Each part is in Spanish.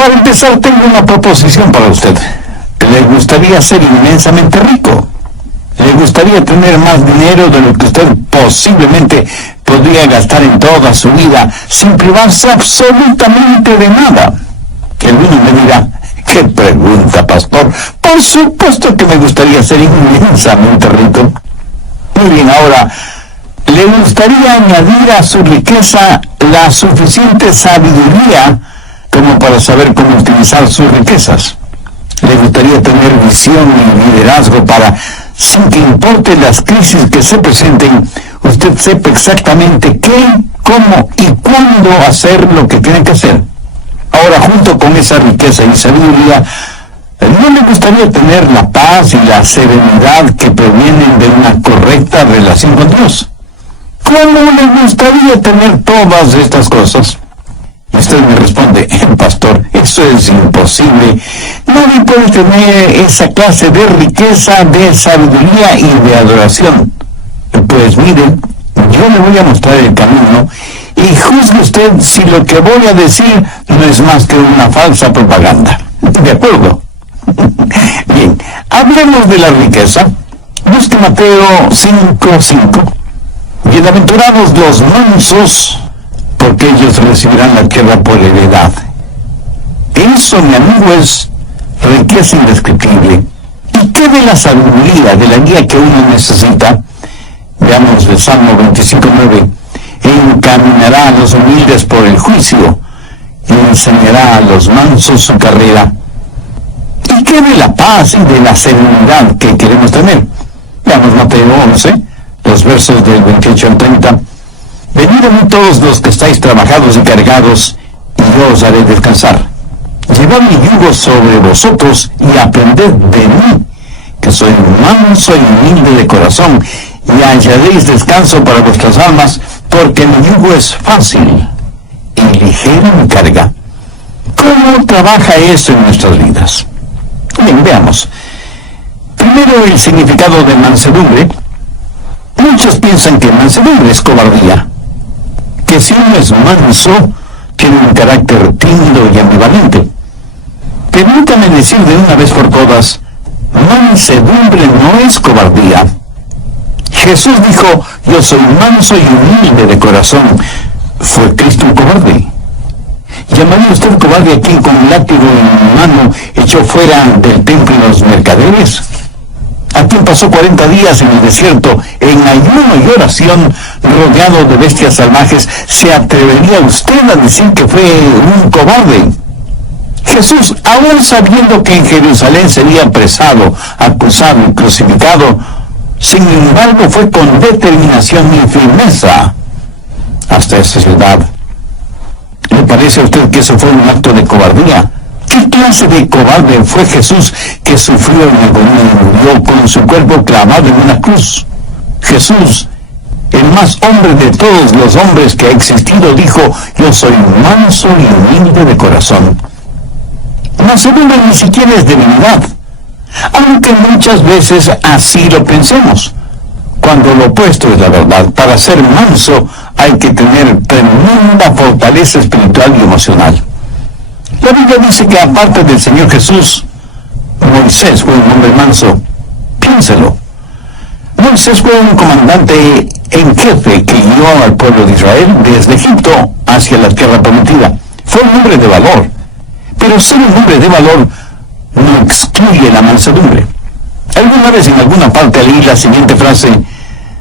para empezar, tengo una proposición para usted. ¿Le gustaría ser inmensamente rico? ¿Le gustaría tener más dinero de lo que usted posiblemente podría gastar en toda su vida sin privarse absolutamente de nada? Alguno me dirá, ¿qué pregunta, pastor? Por supuesto que me gustaría ser inmensamente rico. Muy bien, ahora, ¿le gustaría añadir a su riqueza la suficiente sabiduría como para saber cómo utilizar sus riquezas? ¿Le gustaría tener visión y liderazgo para, sin que importe las crisis que se presenten, usted sepa exactamente qué, cómo y cuándo hacer lo que tiene que hacer? Ahora, junto con esa riqueza y sabiduría, ¿no le gustaría tener la paz y la serenidad que provienen de una correcta relación con Dios? ¿Cómo le gustaría tener todas estas cosas? Y usted me responde, pastor, eso es imposible. Nadie puede tener esa clase de riqueza, de sabiduría y de adoración. Pues mire, yo le voy a mostrar el camino y juzgue usted si lo que voy a decir no es más que una falsa propaganda. ¿De acuerdo? Bien, hablemos de la riqueza. Busque Mateo 5:5. Bienaventurados los mansos, porque ellos recibirán la tierra por heredad. Eso, mi amigo, es riqueza indescriptible. ¿Y qué de la sabiduría, de la guía que uno necesita? Veamos el Salmo 25:9. Encaminará a los humildes por el juicio y enseñará a los mansos su carrera. ¿Y qué de la paz y de la serenidad que queremos tener? Veamos Mateo 11, los versos del 28 al 30. Venid a mí todos los que estáis trabajados y cargados, y yo os haré descansar. Llevad mi yugo sobre vosotros y aprended de mí, que soy manso y humilde de corazón, y hallaréis descanso para vuestras almas, porque mi yugo es fácil y ligera mi carga. ¿Cómo trabaja eso en nuestras vidas? Bien, veamos. Primero, el significado de mansedumbre. Muchos piensan que mansedumbre es cobardía, que si uno es manso, tiene un carácter tímido y ambivalente. Permítame decir de una vez por todas, mansedumbre no es cobardía. Jesús dijo, yo soy manso y humilde de corazón. ¿Fue Cristo un cobarde? ¿Llamaría usted cobarde a quien con látigo en mano echó fuera del templo los mercaderes? ¿A quien pasó 40 días en el desierto, en ayuno y oración, rodeado de bestias salvajes? ¿Se atrevería usted a decir que fue un cobarde? Jesús, aún sabiendo que en Jerusalén sería apresado, acusado y crucificado, sin embargo fue con determinación y firmeza hasta esta ciudad. ¿Le parece a usted que eso fue un acto de cobardía? ¿Qué clase de cobarde fue Jesús que sufrió en agonía y murió con su cuerpo clavado en una cruz? Jesús, el más hombre de todos los hombres que ha existido, dijo, yo soy manso y humilde de corazón. Mansedumbre ni siquiera es debilidad, aunque muchas veces así lo pensemos, cuando lo opuesto es la verdad. Para ser manso hay que tener tremenda fortaleza espiritual y emocional. La Biblia dice que aparte del Señor Jesús, Moisés fue un hombre manso. Piénselo. Moisés fue un comandante en jefe que guió al pueblo de Israel desde Egipto hacia la tierra prometida. Fue un hombre de valor. Pero ser un hombre de valor no excluye la mansedumbre. Alguna vez en alguna parte leí la siguiente frase: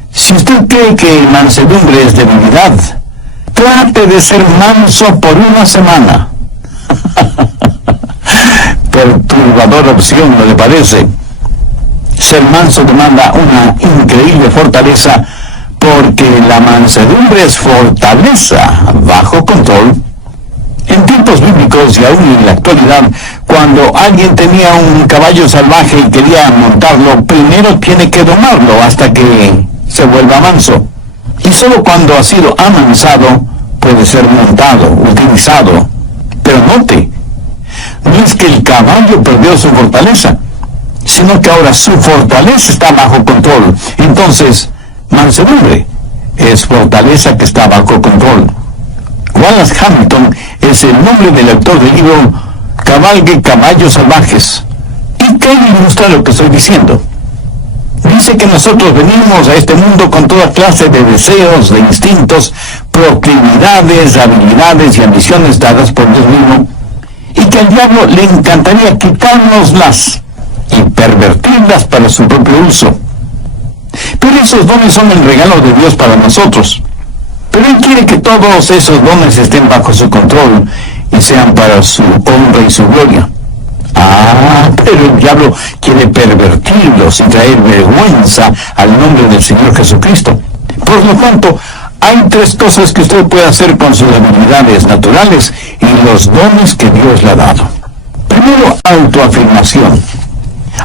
si usted cree que mansedumbre es debilidad, trate de ser manso por una semana. Perturbadora opción, ¿no le parece? Ser manso demanda una increíble fortaleza, porque la mansedumbre es fortaleza bajo control. En tiempos bíblicos y aún en la actualidad, cuando alguien tenía un caballo salvaje y quería montarlo, primero tiene que domarlo hasta que se vuelva manso. Y solo cuando ha sido amansado puede ser montado, utilizado. Pero note, no es que el caballo perdió su fortaleza, sino que ahora su fortaleza está bajo control. Entonces, mansedumbre es fortaleza que está bajo control. Wallace Hamilton es el nombre del autor del libro cabalgue caballos salvajes. ¿Y qué ilustra lo que estoy diciendo? Dice que nosotros venimos a este mundo con toda clase de deseos, de instintos, proclividades, habilidades y ambiciones dadas por Dios mismo, y que al diablo le encantaría quitárnoslas y pervertirlas para su propio uso. Pero esos dones son el regalo de Dios para nosotros. Pero Él quiere que todos esos dones estén bajo su control y sean para su honra y su gloria. Pero el diablo quiere pervertirlos y traer vergüenza al nombre del Señor Jesucristo. Por lo tanto, hay tres cosas que usted puede hacer con sus habilidades naturales y los dones que Dios le ha dado. Primero, autoafirmación.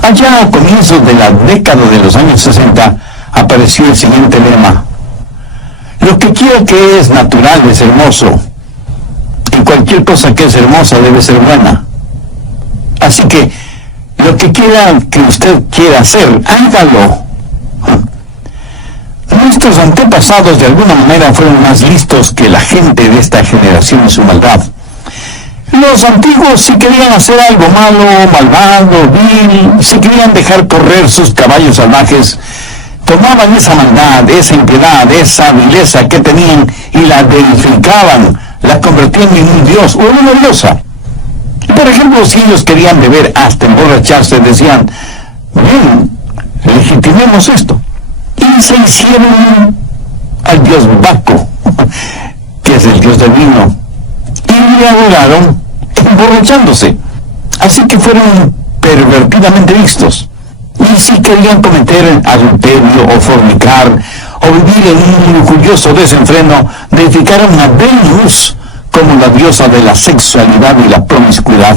Allá a comienzos de la década de los años 60 apareció el siguiente lema: lo que quiera que es natural es hermoso, y cualquier cosa que es hermosa debe ser buena. Así que, lo que quiera que usted quiera hacer, hágalo. Nuestros antepasados de alguna manera fueron más listos que la gente de esta generación en su maldad. Los antiguos, si querían hacer algo malo, malvado, vil, si querían dejar correr sus caballos salvajes, tomaban esa maldad, esa impiedad, esa vileza que tenían y la deificaban, la convertían en un dios o en una diosa. Por ejemplo, si ellos querían beber hasta emborracharse, decían: bien, legitimemos esto. Y se hicieron al dios Baco, que es el dios del vino, y le adoraron emborrachándose. Así que fueron pervertidamente vistos. Y si querían cometer adulterio o fornicar o vivir en un lujurioso desenfreno, deificaron a Venus como la diosa de la sexualidad y la promiscuidad.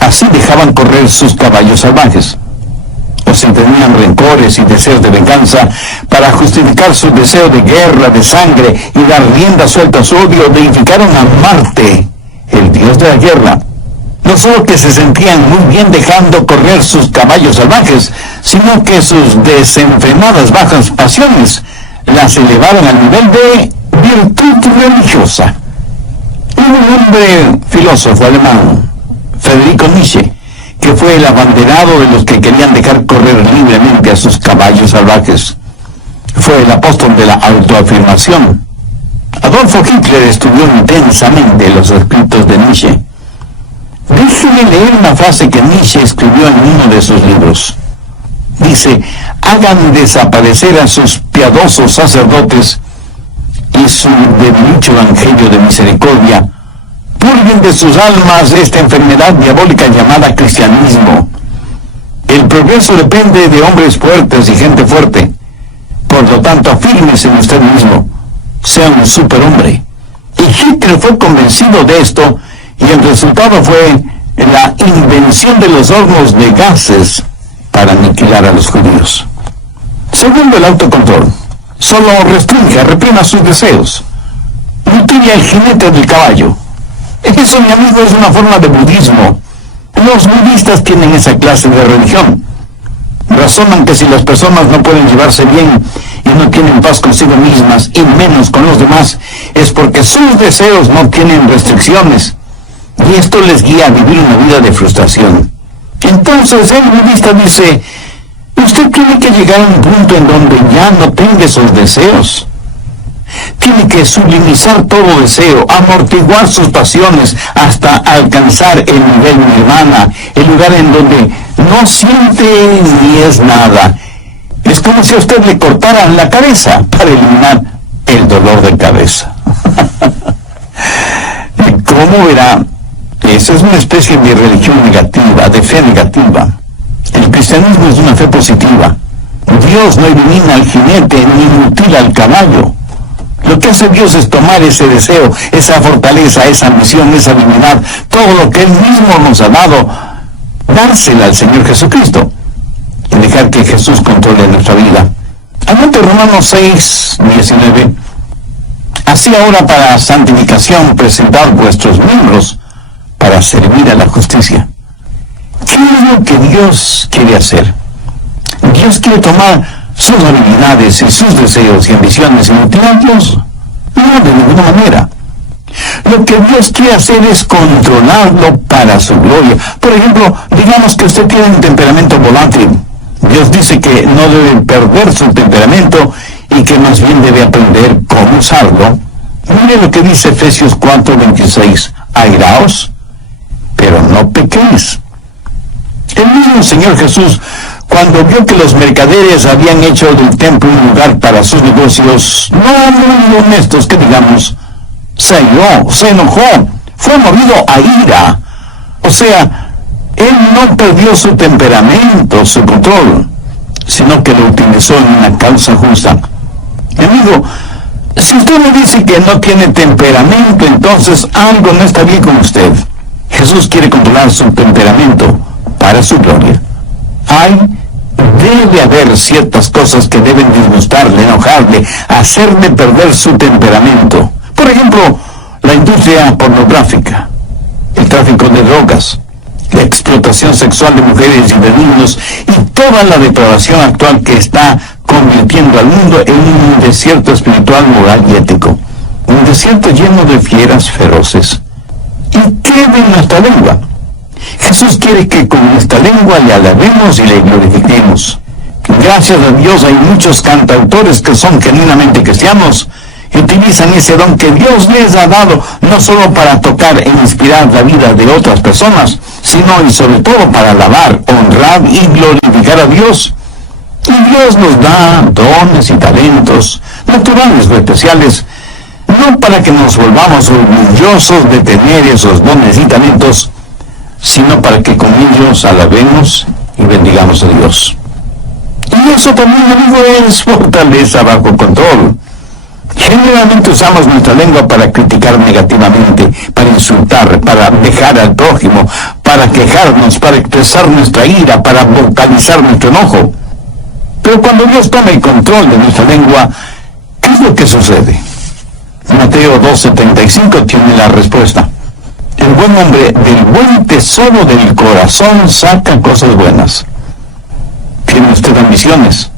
Así dejaban correr sus caballos salvajes. O si tenían rencores y deseos de venganza, para justificar su deseo de guerra, de sangre y dar rienda suelta a su odio, deificaron a Marte, el dios de la guerra. No solo que se sentían muy bien dejando correr sus caballos salvajes, sino que sus desenfrenadas bajas pasiones las elevaron al nivel de virtud religiosa. Hubo un hombre filósofo alemán, Friedrich Nietzsche, que fue el abanderado de los que querían dejar correr libremente a sus caballos salvajes. Fue el apóstol de la autoafirmación. Adolfo Hitler estudió intensamente los escritos de Nietzsche. Déjeme leer una frase que Nietzsche escribió en uno de sus libros. Dice: hagan desaparecer a sus piadosos sacerdotes y su debilucho evangelio de misericordia. Purguen de sus almas esta enfermedad diabólica llamada cristianismo. El progreso depende de hombres fuertes y gente fuerte. Por lo tanto, afírmese en usted mismo. Sea un superhombre. Y Hitler fue convencido de esto, y el resultado fue la invención de los hornos de gases para aniquilar a los judíos. Segundo, el autocontrol. Solo restrinja, reprima sus deseos. Mutile al jinete del caballo. Eso, mi amigo, es una forma de budismo. Los budistas tienen esa clase de religión. Razonan que si las personas no pueden llevarse bien y no tienen paz consigo mismas y menos con los demás, es porque sus deseos no tienen restricciones. Y esto les guía a vivir una vida de frustración. Entonces el budista dice: usted tiene que llegar a un punto en donde ya no tenga esos deseos. Tiene que sublimizar todo deseo, amortiguar sus pasiones hasta alcanzar el nivel nirvana, el lugar en donde no siente ni es nada. Es como si a usted le cortaran la cabeza para eliminar el dolor de cabeza. ¿Cómo verá? Esa es una especie de religión negativa, de fe negativa. El cristianismo es una fe positiva. Dios no elimina al jinete ni mutila al caballo. Lo que hace Dios es tomar ese deseo, esa fortaleza, esa ambición, esa habilidad, todo lo que Él mismo nos ha dado, dársela al Señor Jesucristo y dejar que Jesús controle nuestra vida. Anote Romanos 6, 19. Así ahora, para santificación, presentad vuestros miembros para servir a la justicia. ¿Qué es lo que Dios quiere hacer? Dios quiere tomar sus habilidades y sus deseos y ambiciones y mutilarlos. No, de ninguna manera. Lo que Dios quiere hacer es controlarlo para su gloria. Por ejemplo, digamos que usted tiene un temperamento volátil. Dios dice que no debe perder su temperamento y que más bien debe aprender cómo usarlo. Mire lo que dice Efesios 4:26. Airaos, pero no pequéis. El mismo Señor Jesús, cuando vio que los mercaderes habían hecho del templo un lugar para sus negocios, no muy honestos que digamos, se airó, se enojó, fue movido a ira. O sea, él no perdió su temperamento, su control, sino que lo utilizó en una causa justa. Mi amigo, si usted me dice que no tiene temperamento, entonces algo no está bien con usted. Jesús quiere controlar su temperamento para su gloria. Debe haber ciertas cosas que deben disgustarle, enojarle, hacerle perder su temperamento. Por ejemplo, la industria pornográfica, el tráfico de drogas, la explotación sexual de mujeres y de niños y toda la depravación actual que está convirtiendo al mundo en un desierto espiritual, moral y ético. Un desierto lleno de fieras feroces. ¿Y qué de nuestra lengua? Jesús quiere que con nuestra lengua le alabemos y le glorifiquemos. Gracias a Dios hay muchos cantautores que son genuinamente cristianos y utilizan ese don que Dios les ha dado no solo para tocar e inspirar la vida de otras personas, sino y sobre todo para alabar, honrar y glorificar a Dios. Y Dios nos da dones y talentos, naturales o especiales, no para que nos volvamos orgullosos de tener esos dones y talentos, sino para que con ellos alabemos y bendigamos a Dios. Y eso también, amigo, es fortaleza bajo control. Generalmente usamos nuestra lengua para criticar negativamente, para insultar, para dejar al prójimo, para quejarnos, para expresar nuestra ira, para vocalizar nuestro enojo. Pero cuando Dios toma el control de nuestra lengua, ¿qué es lo que sucede? Mateo 2:75 tiene la respuesta. El buen hombre del buen tesoro del corazón saca cosas buenas. ¿Tiene usted ambiciones?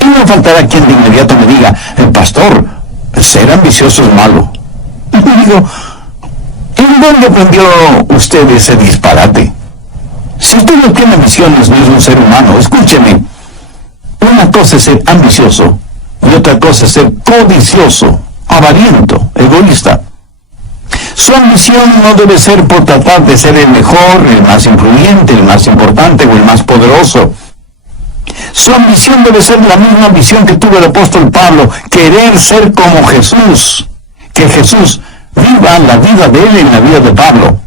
Y no faltará quien de inmediato me diga, el pastor, ser ambicioso es malo. Y me digo, ¿en dónde aprendió usted ese disparate? Si usted no tiene ambiciones, no es un ser humano. Escúcheme, una cosa es ser ambicioso y otra cosa es ser codicioso, avariento, egoísta. Su ambición no debe ser por tratar de ser el mejor, el más influyente, el más importante o el más poderoso. Su ambición debe ser la misma ambición que tuvo el apóstol Pablo, querer ser como Jesús, que Jesús viva la vida de él en la vida de Pablo.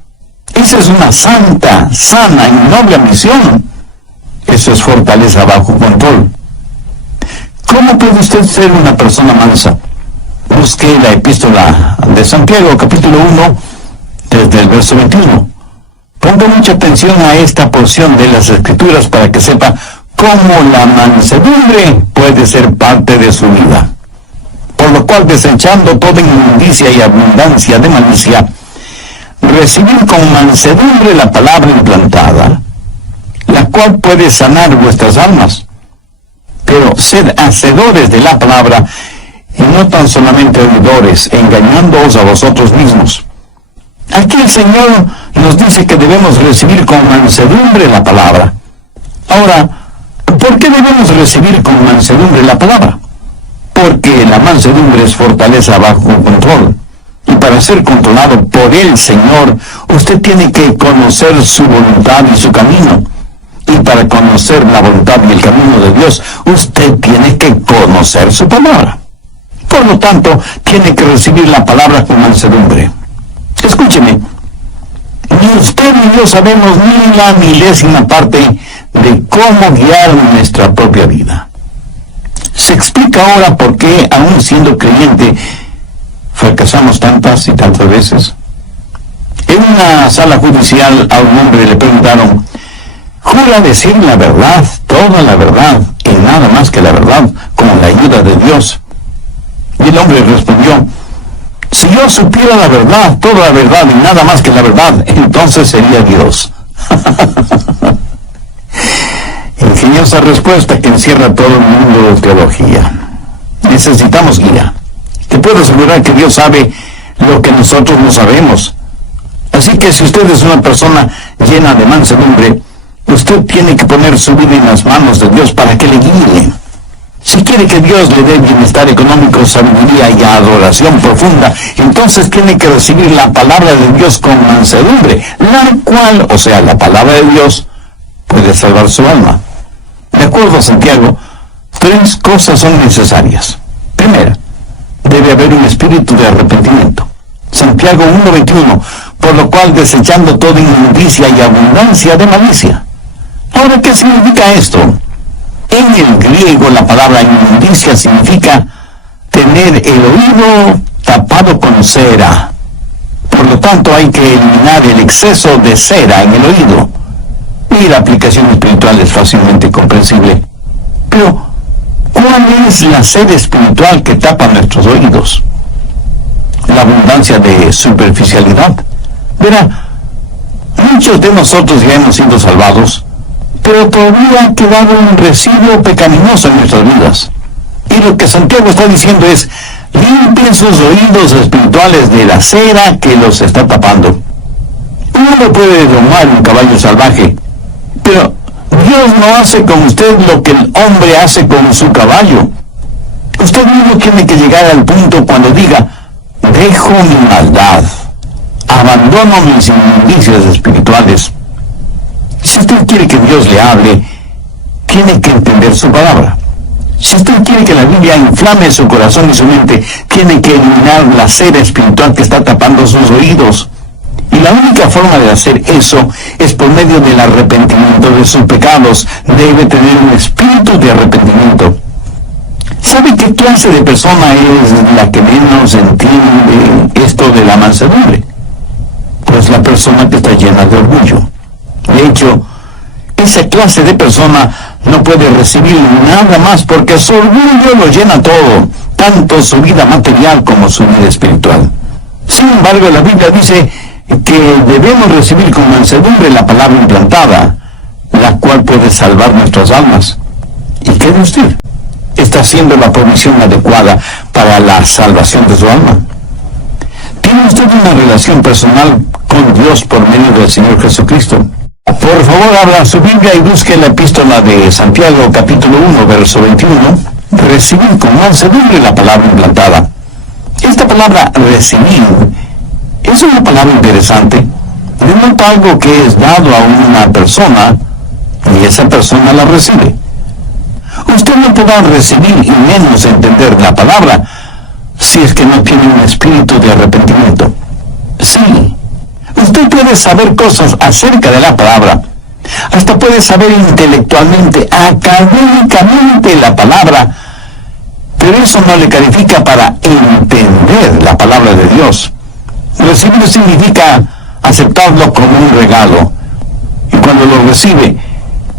Esa es una santa, sana y noble ambición. Eso es fortaleza bajo control. ¿Cómo puede usted ser una persona mansa? Busque la epístola de Santiago, capítulo 1, desde el verso 21. Ponga mucha atención a esta porción de las Escrituras para que sepa cómo la mansedumbre puede ser parte de su vida. Por lo cual, desechando toda inmundicia y abundancia de malicia, recibid con mansedumbre la palabra implantada, la cual puede sanar vuestras almas. Pero sed hacedores de la palabra, y no tan solamente oidores, engañándoos a vosotros mismos. Aquí el Señor nos dice que debemos recibir con mansedumbre la palabra. Ahora, ¿por qué debemos recibir con mansedumbre la palabra? Porque la mansedumbre es fortaleza bajo control. Y para ser controlado por el Señor, usted tiene que conocer su voluntad y su camino. Y para conocer la voluntad y el camino de Dios, usted tiene que conocer su palabra. Por lo tanto, tiene que recibir la palabra con mansedumbre. Escúcheme, ni usted ni yo sabemos ni la milésima parte de cómo guiar nuestra propia vida. Se explica ahora por qué, aún siendo creyente, fracasamos tantas y tantas veces. En una sala judicial a un hombre le preguntaron, ¿jura decir la verdad, toda la verdad, y nada más que la verdad, con la ayuda de Dios? Y el hombre respondió, si yo supiera la verdad, toda la verdad y nada más que la verdad, entonces sería Dios. Ingeniosa respuesta que encierra todo el mundo de teología. Necesitamos guía. Te puedo asegurar que Dios sabe lo que nosotros no sabemos. Así que si usted es una persona llena de mansedumbre, usted tiene que poner su vida en las manos de Dios para que le guíe. Si quiere que Dios le dé bienestar económico, sabiduría y adoración profunda, entonces tiene que recibir la palabra de Dios con mansedumbre, la cual, o sea, la palabra de Dios, puede salvar su alma. De acuerdo a Santiago, 3 cosas son necesarias. Primera, debe haber un espíritu de arrepentimiento. Santiago 1:21, por lo cual desechando toda inmundicia y abundancia de malicia. Ahora, ¿qué significa esto? En el griego la palabra inmundicia significa tener el oído tapado con cera. Por lo tanto, hay que eliminar el exceso de cera en el oído. Y la aplicación espiritual es fácilmente comprensible. Pero, ¿cuál es la cera espiritual que tapa nuestros oídos? La abundancia de superficialidad. Verá, muchos de nosotros ya hemos sido salvados, pero todavía ha quedado un residuo pecaminoso en nuestras vidas. Y lo que Santiago está diciendo es, limpien sus oídos espirituales de la cera que los está tapando. Uno no puede domar un caballo salvaje, pero Dios no hace con usted lo que el hombre hace con su caballo. Usted mismo tiene que llegar al punto cuando diga, dejo mi maldad, abandono mis inmundicias espirituales. Si usted quiere que Dios le hable, tiene que entender su palabra. Si usted quiere que la Biblia inflame su corazón y su mente, tiene que eliminar la cera espiritual que está tapando sus oídos. Y la única forma de hacer eso es por medio del arrepentimiento de sus pecados. Debe tener un espíritu de arrepentimiento. ¿Sabe qué clase de persona es la que menos entiende esto de la mansedumbre? Pues la persona que está llena de orgullo. De hecho, esa clase de persona no puede recibir nada más porque su orgullo lo llena todo, tanto su vida material como su vida espiritual. Sin embargo, la Biblia dice que debemos recibir con mansedumbre la palabra implantada, la cual puede salvar nuestras almas. ¿Y qué de usted? ¿Está haciendo la provisión adecuada para la salvación de su alma? ¿Tiene usted una relación personal con Dios por medio del Señor Jesucristo? Por favor, abra su Biblia y busque la epístola de Santiago, capítulo 1, verso 21. Recibir con mansedumbre la palabra implantada. Esta palabra recibir es una palabra interesante. Denota algo que es dado a una persona y esa persona la recibe. Usted no podrá recibir y menos entender la palabra si es que no tiene un espíritu de arrepentimiento. Sí, usted puede saber cosas acerca de la palabra, hasta puede saber intelectualmente, académicamente la palabra, pero eso no le califica para entender la palabra de Dios. Recibir significa aceptarlo como un regalo, y cuando lo recibe,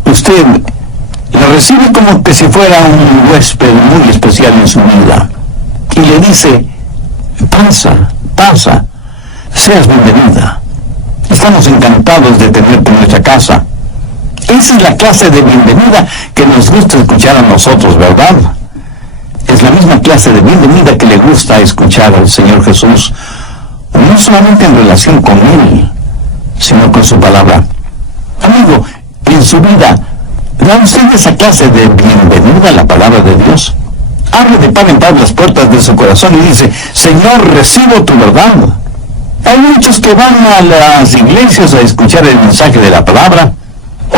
usted lo recibe como que si fuera un huésped muy especial en su vida, y le dice, pasa, seas bienvenida. Estamos encantados de tenerte en nuestra casa. Esa es la clase de bienvenida que nos gusta escuchar a nosotros, ¿verdad? Es la misma clase de bienvenida que le gusta escuchar al Señor Jesús, no solamente en relación con Él, sino con su palabra. Amigo, en su vida, ¿da usted esa clase de bienvenida a la palabra de Dios? Abre de par en par las puertas de su corazón y dice, Señor, recibo tu verdad. Hay muchos que van a las iglesias a escuchar el mensaje de la palabra,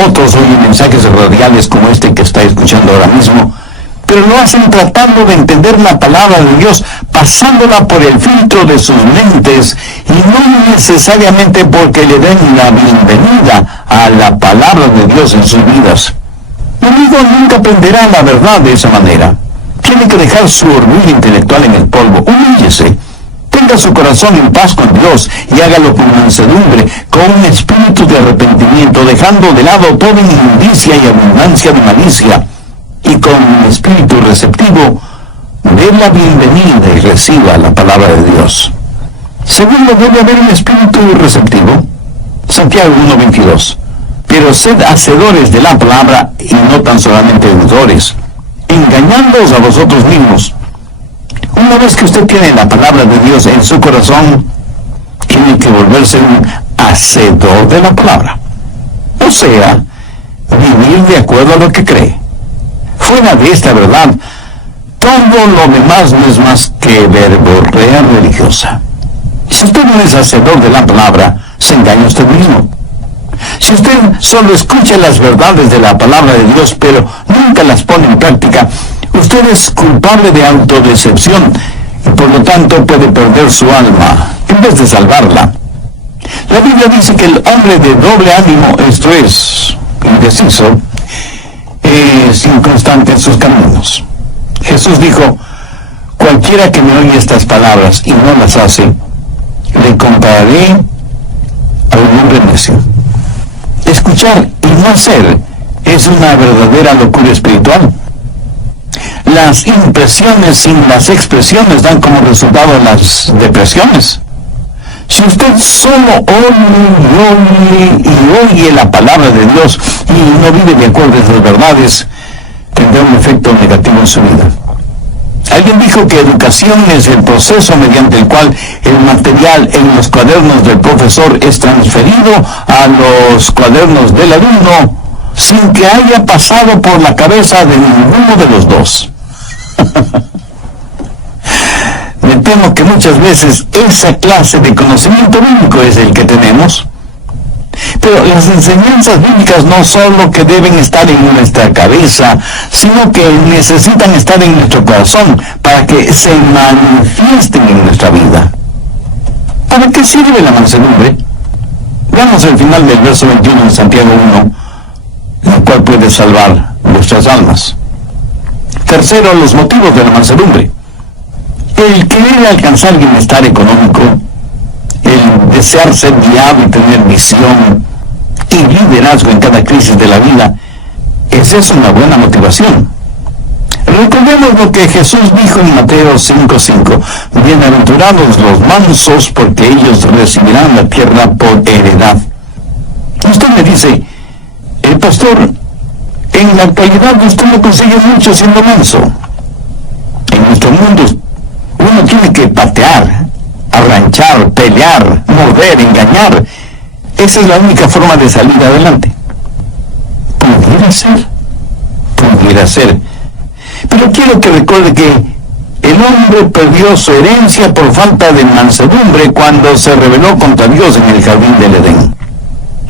otros oyen mensajes radiales como este que está escuchando ahora mismo, pero lo hacen tratando de entender la palabra de Dios, pasándola por el filtro de sus mentes, y no necesariamente porque le den la bienvenida a la palabra de Dios en sus vidas. Mi amigo nunca aprenderá la verdad de esa manera. Tiene que dejar su orgullo intelectual en el polvo. Humíllese. Tenga su corazón en paz con Dios y hágalo con mansedumbre, con un espíritu de arrepentimiento, dejando de lado toda inmundicia y abundancia de malicia, y con un espíritu receptivo, dé la bienvenida y reciba la palabra de Dios. Segundo, debe haber un espíritu receptivo. Santiago 1:22. Pero sed hacedores de la palabra y no tan solamente oidores, engañándoos a vosotros mismos. Una vez que usted tiene la palabra de Dios en su corazón, tiene que volverse un hacedor de la palabra. O sea, vivir de acuerdo a lo que cree. Fuera de esta verdad, todo lo demás no es más que verborrea religiosa. Si usted no es hacedor de la palabra, se engaña usted mismo. Si usted solo escucha las verdades de la palabra de Dios, pero nunca las pone en práctica, usted es culpable de autodecepción y por lo tanto puede perder su alma en vez de salvarla. La Biblia dice que el hombre de doble ánimo, esto es, indeciso, es inconstante en sus caminos. Jesús dijo: cualquiera que me oye estas palabras y no las hace, le compararé a un hombre necio. Escuchar y no hacer es una verdadera locura espiritual. Las impresiones sin las expresiones dan como resultado las depresiones. Si usted solo oye la palabra de Dios y no vive de acuerdo a esas verdades, tendrá un efecto negativo en su vida. Alguien dijo que educación es el proceso mediante el cual el material en los cuadernos del profesor es transferido a los cuadernos del alumno sin que haya pasado por la cabeza de ninguno de los dos. Me temo que muchas veces esa clase de conocimiento bíblico es el que tenemos. Pero las enseñanzas bíblicas no solo que deben estar en nuestra cabeza, sino que necesitan estar en nuestro corazón para que se manifiesten en nuestra vida. ¿Para qué sirve la mansedumbre? Veamos el final del verso 21 en Santiago 1, el cual puede salvar vuestras almas. Tercero, los motivos de la mansedumbre. El querer alcanzar bienestar económico, el desear ser guiado y tener visión y liderazgo en cada crisis de la vida, esa es una buena motivación. Recordemos lo que Jesús dijo en Mateo 5:5: bienaventurados los mansos, porque ellos recibirán la tierra por heredad. Usted me dice: pastor, en la actualidad usted no consigue mucho siendo manso. En nuestro mundo uno tiene que patear, arranchar, pelear, morder, engañar. Esa es la única forma de salir adelante. Pudiera ser. Pero quiero que recuerde que el hombre perdió su herencia por falta de mansedumbre cuando se rebeló contra Dios en el jardín del Edén.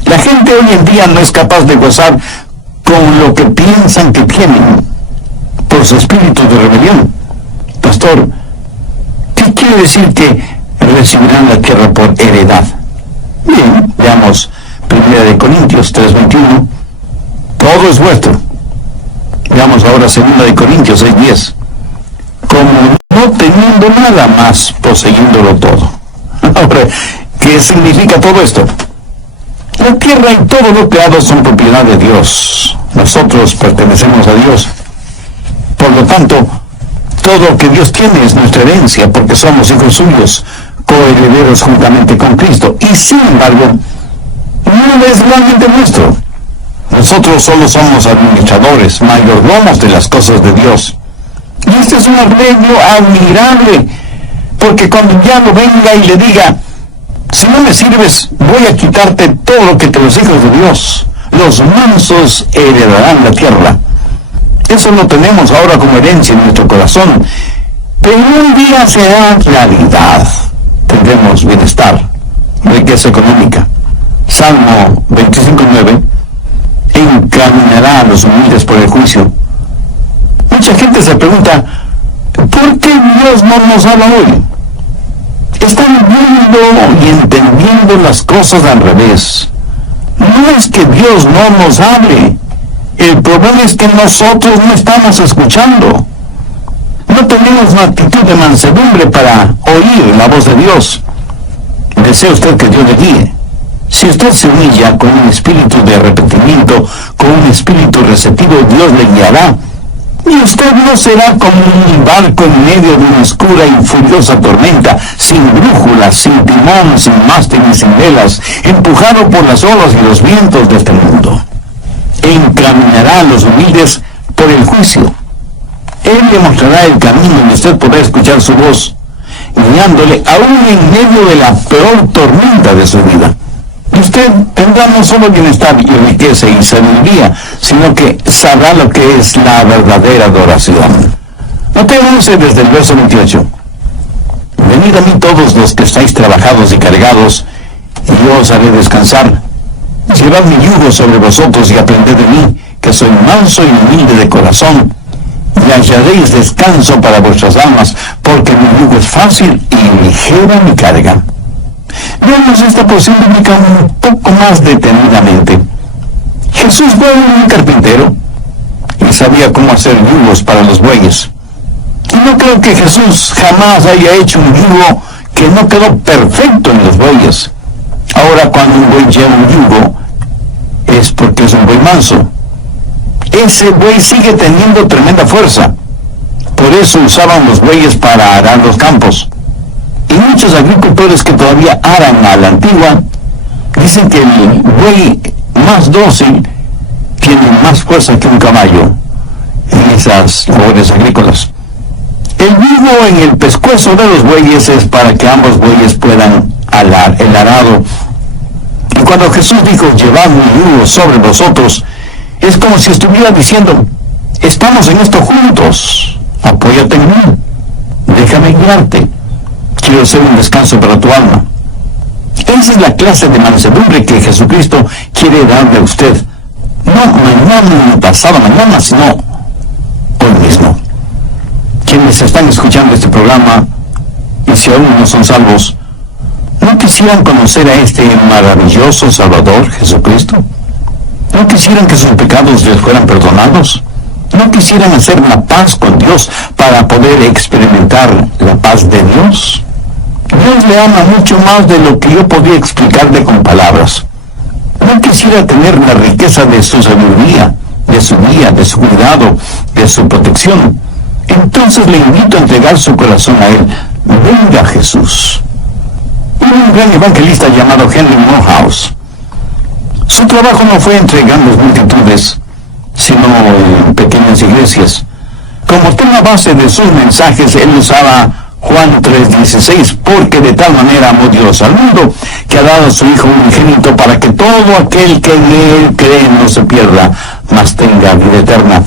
La gente hoy en día no es capaz de gozar con lo que piensan que tienen por su espíritu de rebelión. Pastor, ¿qué quiere decir que recibirán la tierra por heredad? Bien, veamos 1 Corintios 3:21. Todo es vuestro. Veamos ahora 2 Corintios 6:10. Como no teniendo nada más, poseyéndolo todo. Ahora, ¿qué significa todo esto? La tierra y todo lo creado son propiedad de Dios. Nosotros pertenecemos a Dios. Por lo tanto, todo lo que Dios tiene es nuestra herencia, porque somos hijos suyos, coherederos juntamente con Cristo. Y sin embargo, no es realmente nuestro. Nosotros solo somos administradores, mayordomos de las cosas de Dios. Y este es un arreglo admirable, porque cuando ya no venga y le diga: si no me sirves, voy a quitarte todo lo que te los hijos de Dios, los mansos heredarán la tierra. Eso lo tenemos ahora como herencia en nuestro corazón, pero un día será realidad. Tendremos bienestar, riqueza económica. Salmo 25:9: encaminará a los humildes por el juicio. Mucha gente se pregunta: ¿por qué Dios no nos habla hoy? Están viendo y entendiendo las cosas al revés. No es que Dios no nos hable. El problema es que nosotros no estamos escuchando. No tenemos una actitud de mansedumbre para oír la voz de Dios. Desea usted que Dios le guíe. Si usted se humilla con un espíritu de arrepentimiento, con un espíritu receptivo, Dios le guiará. Y usted no será como un barco en medio de una oscura y furiosa tormenta, sin brújula, sin timón, sin mástil y sin velas, empujado por las olas y los vientos de este mundo. Encaminará a los humildes por el juicio. Él le mostrará el camino donde usted podrá escuchar su voz, guiándole aún en medio de la peor tormenta de su vida. Y usted tendrá no solo bienestar y riqueza y sabiduría, sino que sabrá lo que es la verdadera adoración. Notemos desde el verso 28. Venid a mí todos los que estáis trabajados y cargados, y yo os haré descansar. Llevad mi yugo sobre vosotros y aprended de mí, que soy manso y humilde de corazón, y hallaréis descanso para vuestras almas, porque mi yugo es fácil y ligera mi carga. Veamos esta porción bíblica un poco más detenidamente. Jesús fue un carpintero y sabía cómo hacer yugos para los bueyes. Y no creo que Jesús jamás haya hecho un yugo que no quedó perfecto en los bueyes. Ahora, cuando un buey lleva un yugo, es porque es un buey manso. Ese buey sigue teniendo tremenda fuerza. Por eso usaban los bueyes para arar los campos. Y muchos agricultores que todavía aran a la antigua dicen que el buey más dócil tiene más fuerza que un caballo en esas labores agrícolas. El yugo en el pescuezo de los bueyes es para que ambos bueyes puedan alar el arado. Y cuando Jesús dijo, llevad mi yugo sobre vosotros, es como si estuviera diciendo, estamos en esto juntos, apóyate en mí, déjame guiarte, quiero hacer un descanso para tu alma. Esa es la clase de mansedumbre que Jesucristo quiere darle a usted, no mañana ni pasado mañana, sino hoy mismo. Quienes están escuchando este programa, y si aún no son salvos, ¿no quisieran conocer a este maravilloso Salvador, Jesucristo? ¿No quisieran que sus pecados les fueran perdonados? ¿No quisieran hacer la paz con Dios para poder experimentar la paz de Dios? Dios le ama mucho más de lo que yo podía explicarle con palabras. ¿No quisiera tener la riqueza de su sabiduría, de su guía, de su cuidado, de su protección? Entonces le invito a entregar su corazón a Él. Venga Jesús. Hubo un gran evangelista llamado Henry Morehouse. Su trabajo no fue entre grandes multitudes, sino en pequeñas iglesias. Como tema base de sus mensajes, él usaba Juan 3:16, porque de tal manera amó Dios al mundo, que ha dado a su Hijo unigénito para que todo aquel que en Él cree no se pierda, mas tenga vida eterna.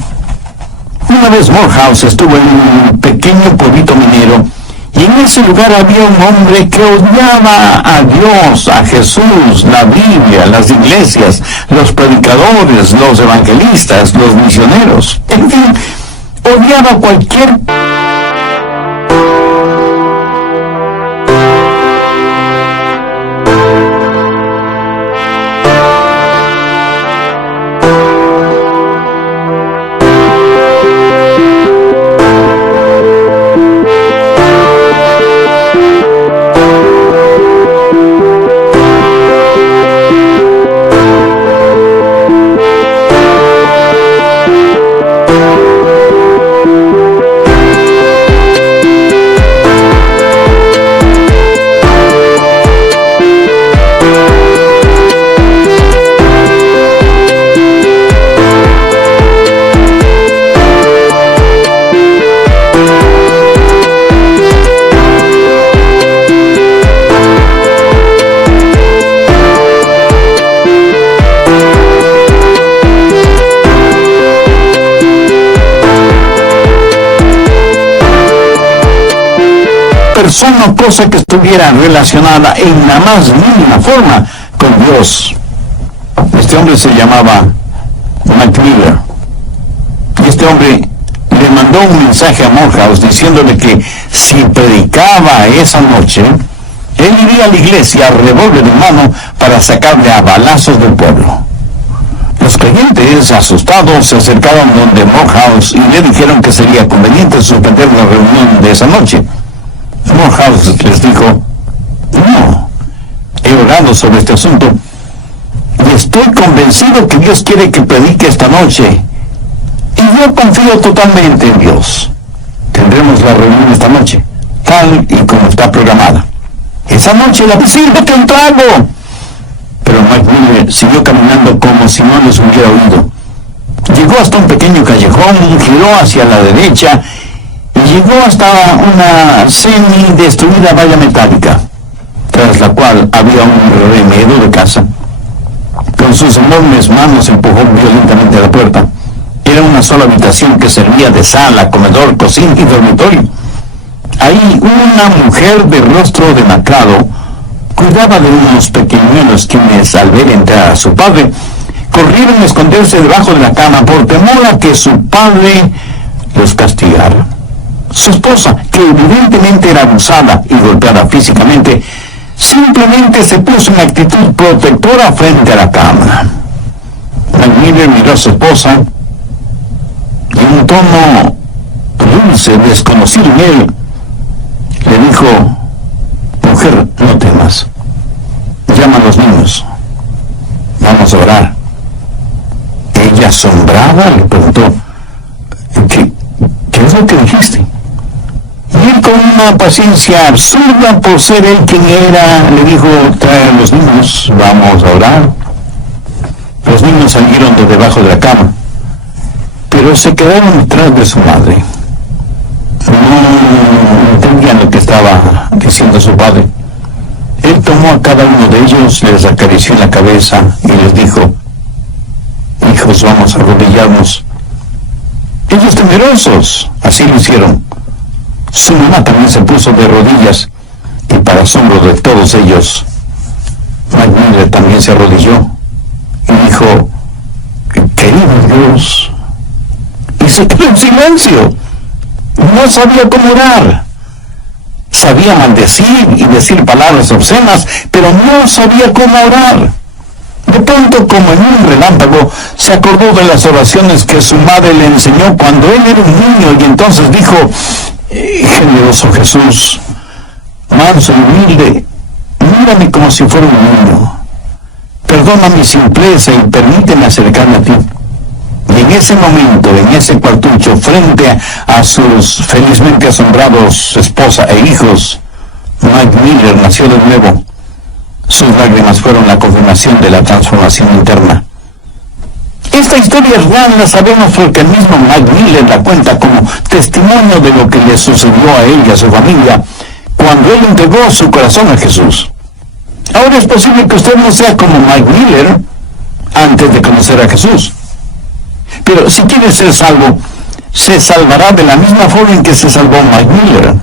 Una vez Morehouse estuvo en un pequeño pueblito minero, y en ese lugar había un hombre que odiaba a Dios, a Jesús, la Biblia, las iglesias, los predicadores, los evangelistas, los misioneros. En fin, odiaba cualquier persona o cosa que estuviera relacionada en la más mínima forma con Dios. Este hombre se llamaba Mike Miller. Y este hombre le mandó un mensaje a Morehouse diciéndole que si predicaba esa noche, él iría a la iglesia, revólver en mano, para sacarle a balazos del pueblo. Los creyentes, asustados, se acercaron donde Morehouse y le dijeron que sería conveniente suspender la reunión de esa noche. Morehouse les dijo, no, he orado sobre este asunto y estoy convencido que Dios quiere que predique esta noche, y yo confío totalmente en Dios. Tendremos la reunión esta noche, tal y como está programada. Esa noche sírvete un trago. Pero Mike Miller siguió caminando como si no les hubiera oído. Llegó hasta un pequeño callejón, giró hacia la derecha y llegó hasta una semi-destruida valla metálica, tras la cual había un remedo de casa. Con sus enormes manos empujó violentamente a la puerta. Era una sola habitación que servía de sala, comedor, cocina y dormitorio. Ahí una mujer de rostro demacrado cuidaba de unos pequeñuelos quienes, al ver entrar a su padre, corrieron a esconderse debajo de la cama por temor a que su padre los castigara. Su esposa, que evidentemente era abusada y golpeada físicamente, simplemente se puso en actitud protectora frente a la cama. Miller miró a su esposa y en un tono dulce, desconocido en él, le dijo: mujer, no temas. Llama a los niños. Vamos a orar. Ella, asombrada, le preguntó: ¿Qué es lo que dijiste? Y él, con una paciencia absurda por ser él quien era, le dijo: trae a los niños, vamos a orar. Los niños salieron de debajo de la cama, pero se quedaron detrás de su madre. No entendían lo que estaba diciendo su padre. Él tomó a cada uno de ellos, les acarició en la cabeza y les dijo: hijos, vamos a arrodillarnos. Ellos, temerosos, así lo hicieron. Su mamá también se puso de rodillas y, para asombro de todos ellos, Miller también se arrodilló y dijo: querido Dios. Y se quedó en silencio. No sabía cómo orar. Sabía maldecir y decir palabras obscenas, pero no sabía cómo orar. De pronto, como en un relámpago, se acordó de las oraciones que su madre le enseñó cuando él era un niño, y entonces dijo: generoso Jesús, manso y humilde, mírame como si fuera un niño. Perdona mi simpleza y permíteme acercarme a ti. Y en ese momento, en ese cuartucho, frente a sus felizmente asombrados esposa e hijos, Mike Miller nació de nuevo. Sus lágrimas fueron la confirmación de la transformación interna. Esta historia es real, la sabemos porque el mismo Mike Miller la cuenta como testimonio de lo que le sucedió a él y a su familia cuando él entregó su corazón a Jesús. Ahora es posible que usted no sea como Mike Miller antes de conocer a Jesús. Pero si quiere ser salvo, se salvará de la misma forma en que se salvó Mike Miller.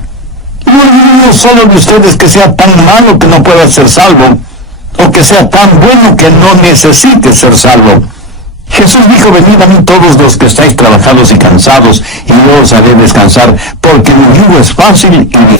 No hay uno solo de ustedes que sea tan malo que no pueda ser salvo, o que sea tan bueno que no necesite ser salvo. Jesús dijo: venid a mí todos los que estáis trabajados y cansados, y yo os haré descansar, porque mi yugo es fácil y mi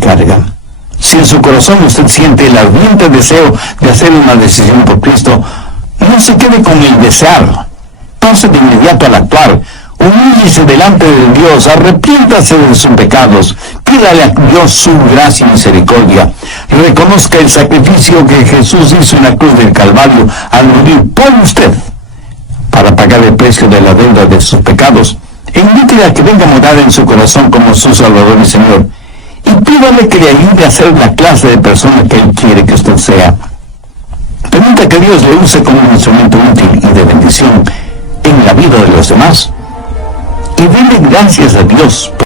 carga. Si en su corazón usted siente el ardiente deseo de hacer una decisión por Cristo, no se quede con el desear. Pase de inmediato al actuar. Humíllese delante de Dios, arrepiéntase de sus pecados, pídale a Dios su gracia y misericordia. Reconozca el sacrificio que Jesús hizo en la cruz del Calvario al morir por usted para pagar el precio de la deuda de sus pecados. E invítele a que venga a morar en su corazón como su Salvador y Señor. Y pídale que le ayude a ser la clase de persona que Él quiere que usted sea. Permita que Dios le use como un instrumento útil y de bendición en la vida de los demás. Y denle gracias a Dios por